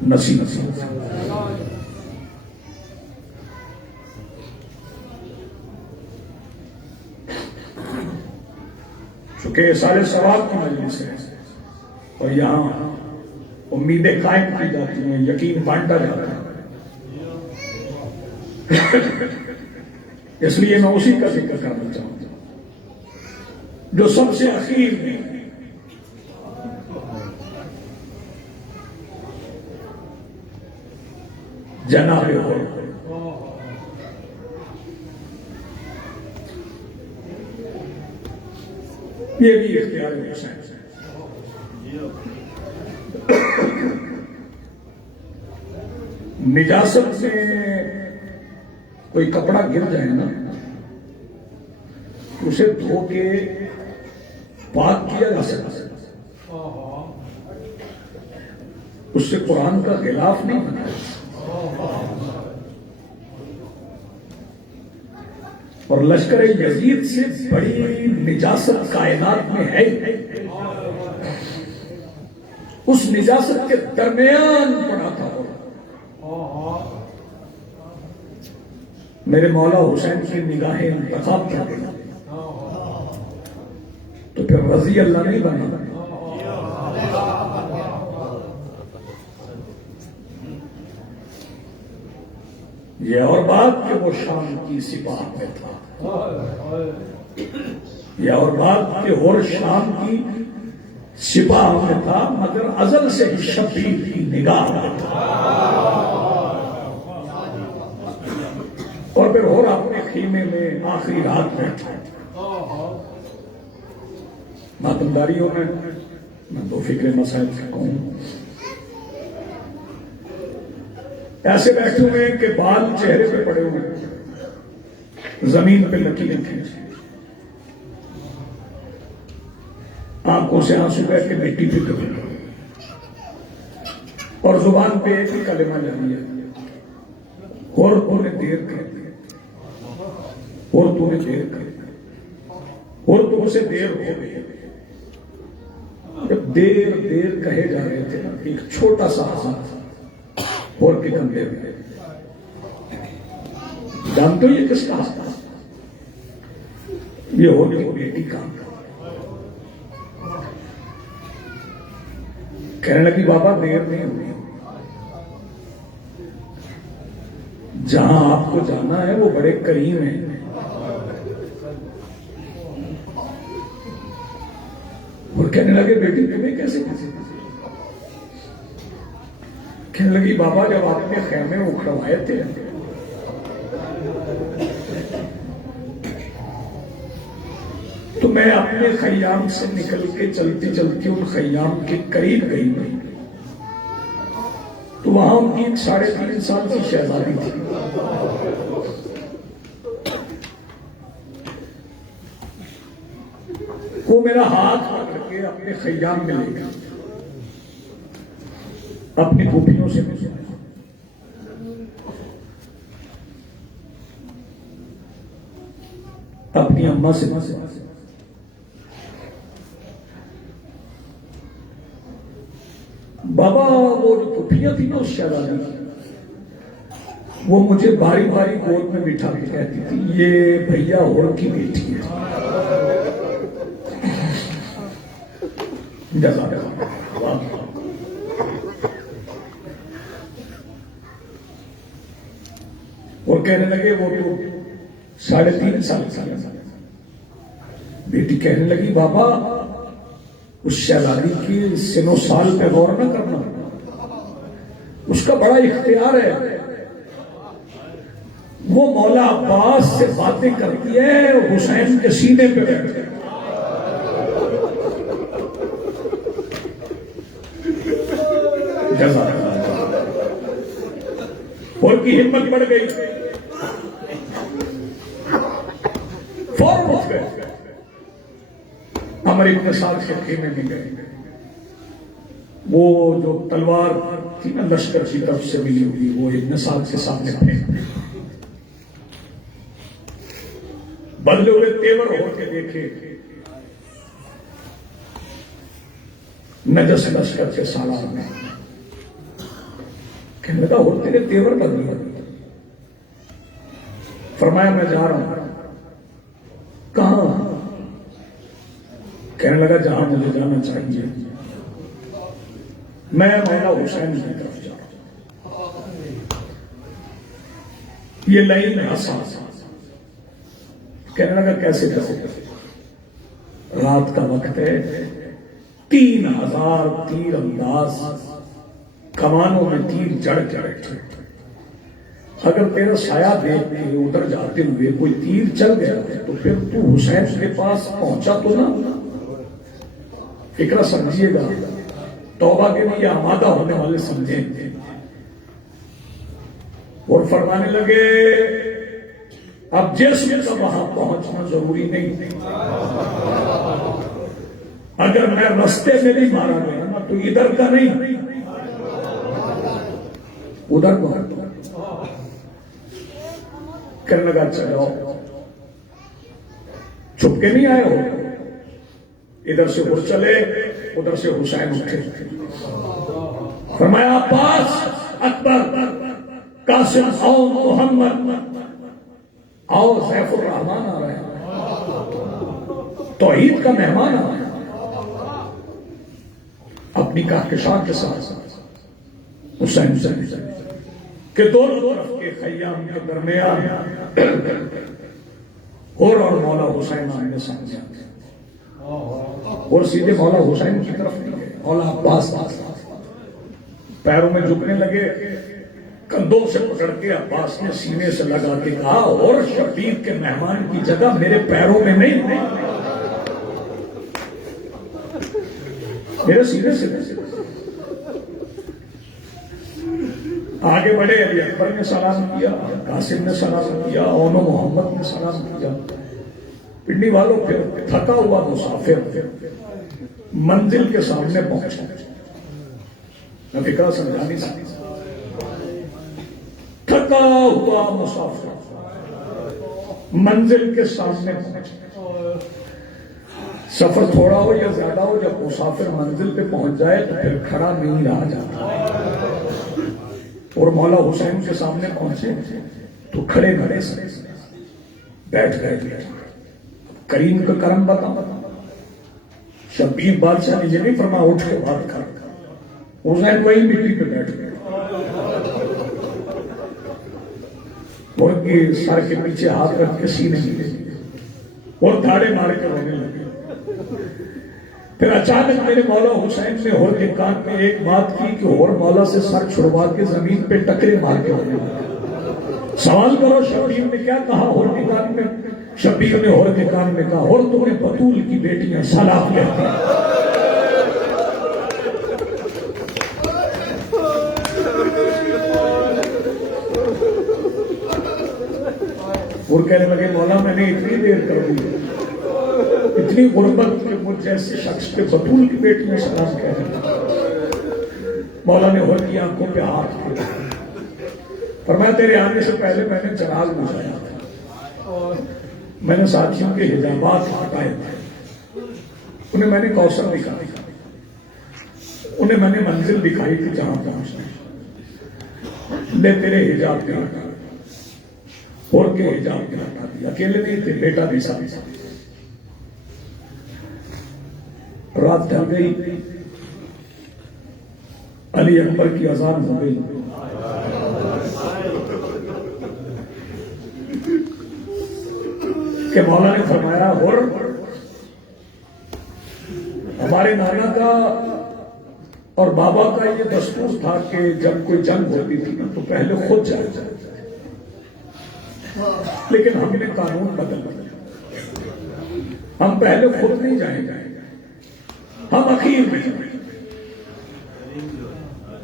نصیب نصیب. چونکہ یہ سارے ثواب کی مجلس ہے اور یہاں امیدیں قائم کی جاتی ہیں، یقین بانٹا جاتا ہے. اس لیے میں اسی کا ذکر کرنا چاہوں گا جو سب سے اخیر میں جناب ہو. یہ بھی اختیار حسین سے. نجاست سے کوئی کپڑا گر جائے نا اسے دھو کے پاک کیا جا سکتا ہے، اس سے قرآن کا خلاف نہیں بنا. اور لشکر یزید سے بڑی نجاست کائنات میں ہے. اس نجاست کے درمیان پڑا تھا. میرے مولا حسین کی نگاہیں انتخاب کر گئی تو پھر رضی اللہ نہیں بنا. یہ اور بات کہ وہ شام کی سپاہ میں تھا، یہ اور بات کہ اور شام کی سپاہ میں تھا، مگر ازل سے ہی شبیر کی نگاہ میں تھا. اور پھر اور اپنے خیمے میں آخری رات بیٹھا. ماتمداریوں میں دو فکر مسائل سے کہوں ایسے بیٹھے ہوئے کہ بال چہرے پہ پڑے ہوئے، زمین پہ لکیریں کھینچی، آنکھوں سے آنسو بہ کے مٹی پہ کبھی اور زبان پہ ایک ہی کلمہ جاری ہے، اور تو نے دیر کر دی، اور تو نے دیر کر دی، اور تو سے دیر ہو گئی. جب دیر کہے جا رہے تھے ایک چھوٹا سا ہاتھ اور کے کندھے میں، جانتے ہو یہ کس کا ہاتھ تھا؟ یہ ہونے بیٹی کا. کہنے لگی بابا دیر نہیں ہوئی، جہاں آپ کو جانا ہے وہ بڑے کریم ہیں. اور کہنے لگے بیٹی تمہیں کیسے کہنے لگی بابا جب آپ نے خیمے اکھڑوائے تھے تو میں اپنے خیام سے نکل کے چلتی چلتی ان خیام کے قریب گئی نہیں تو وہاں ان کی 3.5 سال کی شہزادی تھی. وہ میرا ہاتھ پکڑ کے اپنے خیام میں لے گیا، اپنی پھوپھیوں سے ملا، اپنی اماں سے ملا. بابا وہ جو پھوپھیاں تھی نا اس شہزادی کی، وہ مجھے باری باری گود میں بٹھا کے کہتی تھی یہ بھیا اور کی بیٹی ہے. اور کہنے لگے وہ تو 3.5 سال کا. بیٹی کہنے لگی بابا اس شہزادی کی سن و سال پہ غور نہ کرنا، اس کا بڑا اختیار ہے، وہ مولا عباس سے باتیں کرتی ہے اور حسین کے سینے پہ بیٹھ گئے. جزاک اللہ. اور کی ہمت بڑھ گئی, فوراً اٹھ گئے, عمر ابن سعد کے خیمے میں گئے. وہ جو تلوار تھی نا لشکر کی طرف سے ملی ہوئی, وہ ابن سعد کے سامنے پھینک دی. بدلے ہوئے تیور ہو کے دیکھے, نجس لشکر کے سالار میں کہنے لگا ہو تیرے تیور بدلے. فرمایا میں جا رہا ہوں. کہاں؟ کہنے لگا جہاں مجھے جانا چاہیے, میں مولا حسین کی طرف جا رہا ہوں. یہ لائن ہنسا. کہنے لگا کیسے جاؤ؟ رات کا وقت ہے, 3000 تیر انداز کمانوں میں تیر جڑ کے بیٹھے. اگر تیرا سایہ دیکھ کے ادھر جاتے ہوئے کوئی تیر چل گیا تو پھر تو حسین کے پاس پہنچا تو نہ. فکر سمجھیے گا, توبہ کے لیے آمادہ ہونے والے سمجھیں. اور فرمانے لگے اب جسم کا وہاں پہنچنا ضروری نہیں. اگر میں رستے میں بھی مارا گیا نا تو ادھر کا نہیں, ادھر کو. کرنے لگا چلو, چھپ کے نہیں آئے ہو. ادھر سے وہ چلے, ادھر سے حسین اٹھے. فرمایا عباس, اکبر, قاسم, آؤ محمد, آؤ سیف الرحمان آ رہے ہیں, توحید کا مہمان آ رہے ہیں. اپنی کہکشاں کے ساتھ حسین سے کہ دونوں طرف کے خیام کے درمیان اور مولا حسین آمنے سامنے آتے اور سیدھے مولا حسین کی طرف نہیں گئے. مولا عباس پیروں میں جھکنے لگے, کندھوں سے پکڑ کے عباس نے سینے سے لگا کے کہا اور شبیر کے مہمان کی جگہ میرے پیروں میں نہیں, میرے سینے سے. آگے بڑھے, علی اکبر نے سلام کیا, قاسم نے سلام کیا, اونو محمد نے سلام کیا. پنڈی والوں پھر تھکا ہوا مسافر منزل کے سامنے پہنچا. میں فکرہ سمجھا نہیں سکتا. تھکا ہوا مسافر منزل کے سامنے پہنچا. سفر تھوڑا ہو یا زیادہ ہو, جب مسافر منزل پہ پہنچ جائے تو پھر کھڑا نہیں رہا جاتا. اور مولا حسین کے سامنے پہنچے تو کھڑے کھڑے سے بیٹھ گئے. کریم کا کرم بتا. شبیر بادشاہ نے یہ نہیں فرمایا اٹھ کے بات کر, حسین وہی مٹی پہ بیٹھ گئے. اور سر کے پیچھے ہاتھ رکھ کے سینے ملے اور دھاڑے مار کے رونے لگے. پھر اچانک میرے مولا حسین نے ہور کے کان میں ایک بات کی کہ ہور مولا سے سر چھڑوا کے زمین پہ ٹکرے مار کے ہونے لگے. سوال کرو شبیر نے کیا کہا ہور کے کان میں؟ شبیر نے ہور کے کان میں کہا اور تمہیں بطول کی بیٹیاں سلام کہتی ہیں. اور کہنے لگے مولا میں نے اتنی دیر کر دی, اتنی غربت کہ مجھ جیسے شخص پہ بطول کی بیٹی میں سلام کہہ رہے. مولا نے ہور کی آنکھوں پہ ہاتھ کیا. فرمایا تیرے آنے سے پہلے میں نے چراغ بجھایا تھا, میں نے ساتھیوں کے حجابات ہٹائے تھے, انہیں میں نے کوثر دکھائی, انہیں میں نے منزل دکھائی تھی جہاں پہنچنا. لے تیرے حجاب کے ہٹا, اور کے حجاب کے ہٹا دیا. اکیلے نہیں تھے, بیٹا بھی ساتھ. رات ڈھل گئی, علی اکبر کی اذان ہو گئی. کہ مولا نے فرمایا اور ہمارے نانا کا اور بابا کا یہ دستور تھا کہ جب کوئی جنگ ہوتی تھی نا تو پہلے خود جائے. لیکن ہم نے قانون بدل دیا، ہم پہلے خود نہیں جائیں گے، ہم اخیر میں جائیں گے۔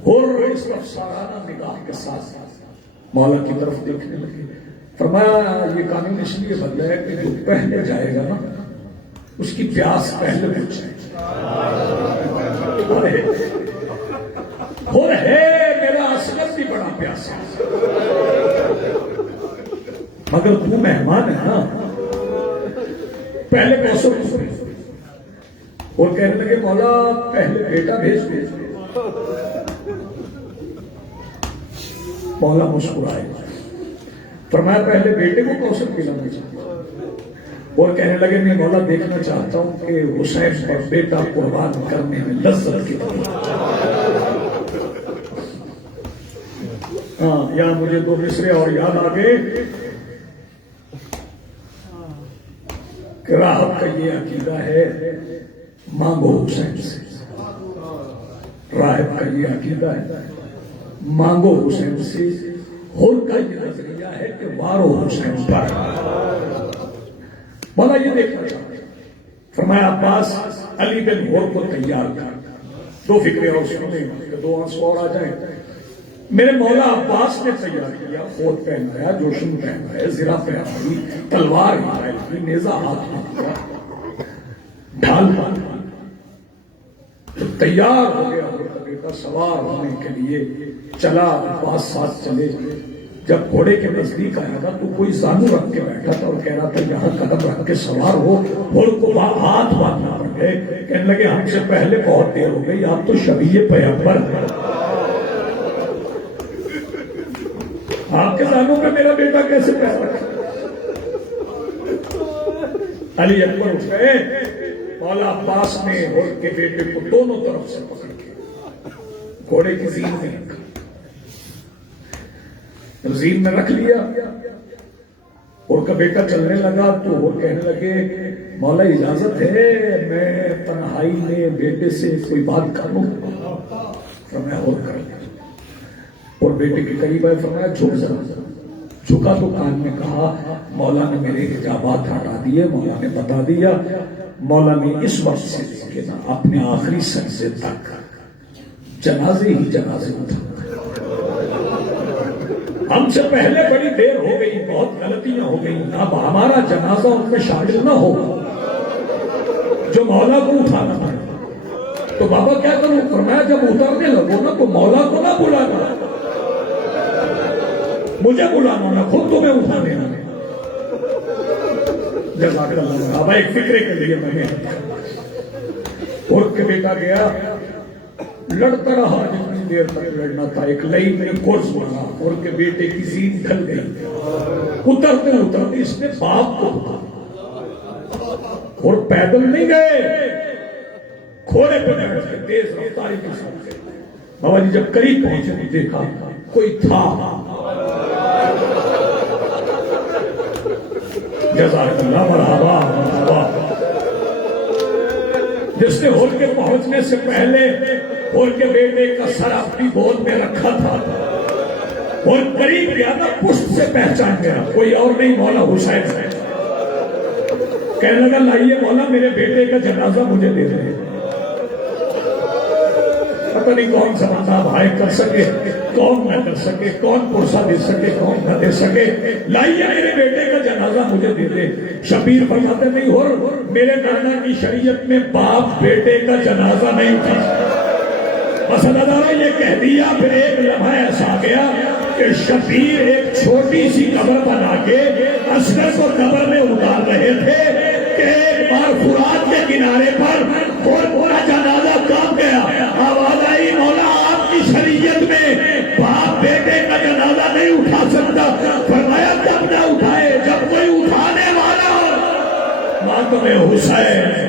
اور اس افسانہ نگاہ کے ساتھ مولا کی طرف دیکھنے لگے، فرمایا یہ قانون اس لیے بدلا ہے کہ جو پہلے جائے گا نا اس کی پیاس پہلے بجھے۔ اور ہے میرا اصغر بھی بڑا پیاسا، مگر تو مہمان ہے نا، پہلے کوثر کو بھیج۔ اور کہنے لگے مولا پہلے بیٹا بھیج دے۔ مولا مسکرائے، فرمایا پہلے بیٹے کو کوثر پلانا چاہتا ہوں۔ اور کہنے لگے میں مولا دیکھنا چاہتا ہوں کہ حسین پر بیٹا قربان کرنے میں لذت کتنی۔ ہاں یہاں مجھے دو مصرے اور یاد آ گئے کہ راہب کا یہ عقیدہ ہے مانگو حسین سے، راہب کا یہ عقیدہ ہے مانگو حسین سے، ہر کا یہ نظریہ ہے کہ مارو حسین پر۔ مولا یہ دیکھنا چاہتے ہیں، فرمایا عباس علی بن ہور کو تیار کر، دو فکریں اور سنیں کہ دو آنسو اور آ جائیں۔ میرے مولا عباس نے تیار کیا، خود پہنایا، جوشن پہنایا، زرہ پہنائی، تلوار ہاتھ میں، نیزہ ہاتھ میں دیا، ڈھال باندھا، تیار ہو گیا بیٹا سوار ہونے کے لیے چلا، عباس ساتھ چلے۔ جب گھوڑے کے نزدیک آیا تھا تو کوئی زانو رکھ کے بیٹھا تھا اور کہہ رہا تھا یہاں قدم رکھ کے سوار ہو، گھوڑے کو ہاتھ باندھنا پڑ گئے، کہنے لگے ہم سے پہلے بہت دیر ہو گئی، آپ تو شبیہ پیغمبر ہیں، آپ کے زانوں پہ میرا بیٹا کیسے پیر رکھا؟ علی اکبر اٹھ گئے، مولا عباس نے گھوڑے کے بیٹے کو دونوں طرف سے پکڑ کے گھوڑے کی زین میں رکھا، زین میں رکھ لیا، اور کا بیٹا چلنے لگا تو وہ کہنے لگے مولا اجازت ہے میں تنہائی میں بیٹے سے کوئی بات کروں؟ فرمایا اور کر لیا، اور بیٹے کے قریب آئے، فرمایا جھک ذرا، جھکا تو کان میں کہا مولا نے میرے حجابات ہٹا دیے، مولا نے بتا دیا، مولا نے اس وقت سے لے کے نا اپنے آخری سجدے تک جنازے ہی جنازے اٹھا۔ ہم سے پہلے بڑی دیر ہو گئی، بہت غلطیاں ہو گئی، اب ہمارا جنازہ ان میں شامل نہ ہوگا جو مولا کو اٹھانا تھا۔ تو بابا کیا کروں؟ فرمایا جب اترنے لگو نا تو مولا کو نہ بلانا، مجھے بلانا نہ، خود تمہیں اٹھانے آنے۔ جزاک اللہ بابا، ایک فکرے کے لیے میں نے اور کے بیٹا گیا، لڑتا رہا جتنی دیر تک لڑنا تھا، ایک لئی میں کورس بنا، اور کے بیٹے کی زین ڈھل گئی، اترتے اترتے اس نے باپ کو اٹھایا، اور پیدل نہیں گئے، گھوڑے پہ بیٹھ کے تیز رفتاری کے ساتھ۔ بابا جی جب قریب پہنچے تو دیکھا کوئی تھا، جزاک اللہ، مرحبا مرحبا، جس نے ہول کے پہنچنے سے پہلے ہول کے بیٹے کا سر اپنی گود میں رکھا تھا، اور قریب گیا تھا، پشت سے پہچان گیا، کوئی اور نہیں مولا حسین ہے۔ کہنے لگا لائیے مولا میرے بیٹے کا جنازہ مجھے دے دے۔ پتہ نہیں کون سا بندہ بھائی کر سکے، کون نہ کر سکے، کون پرسہ دے سکے، کون نہ دے سکے، لائیے میرے بیٹے کا جنازہ مجھے دے دے۔ شبیر فرماتے نہیں ہو، میرے نانا کی شریعت میں باپ بیٹے کا جنازہ نہیں اٹھا۔ بس اللہ تعالیٰ یہ کہہ دیا، پھر ایک لمحہ ایسا گیا کہ شبیر ایک چھوٹی سی قبر بنا کے اصغر کو قبر میں اتار رہے تھے کہ ایک بار فرات کے کنارے پر پورا جنازہ کام گیا، آواز آئی مولا آپ کی شریعت میں باپ بیٹے کا جنازہ نہیں اٹھا سکتا۔ فرمایا جب نہ اٹھائے، جب کوئی اٹھانے والا ہو، ماتم حسین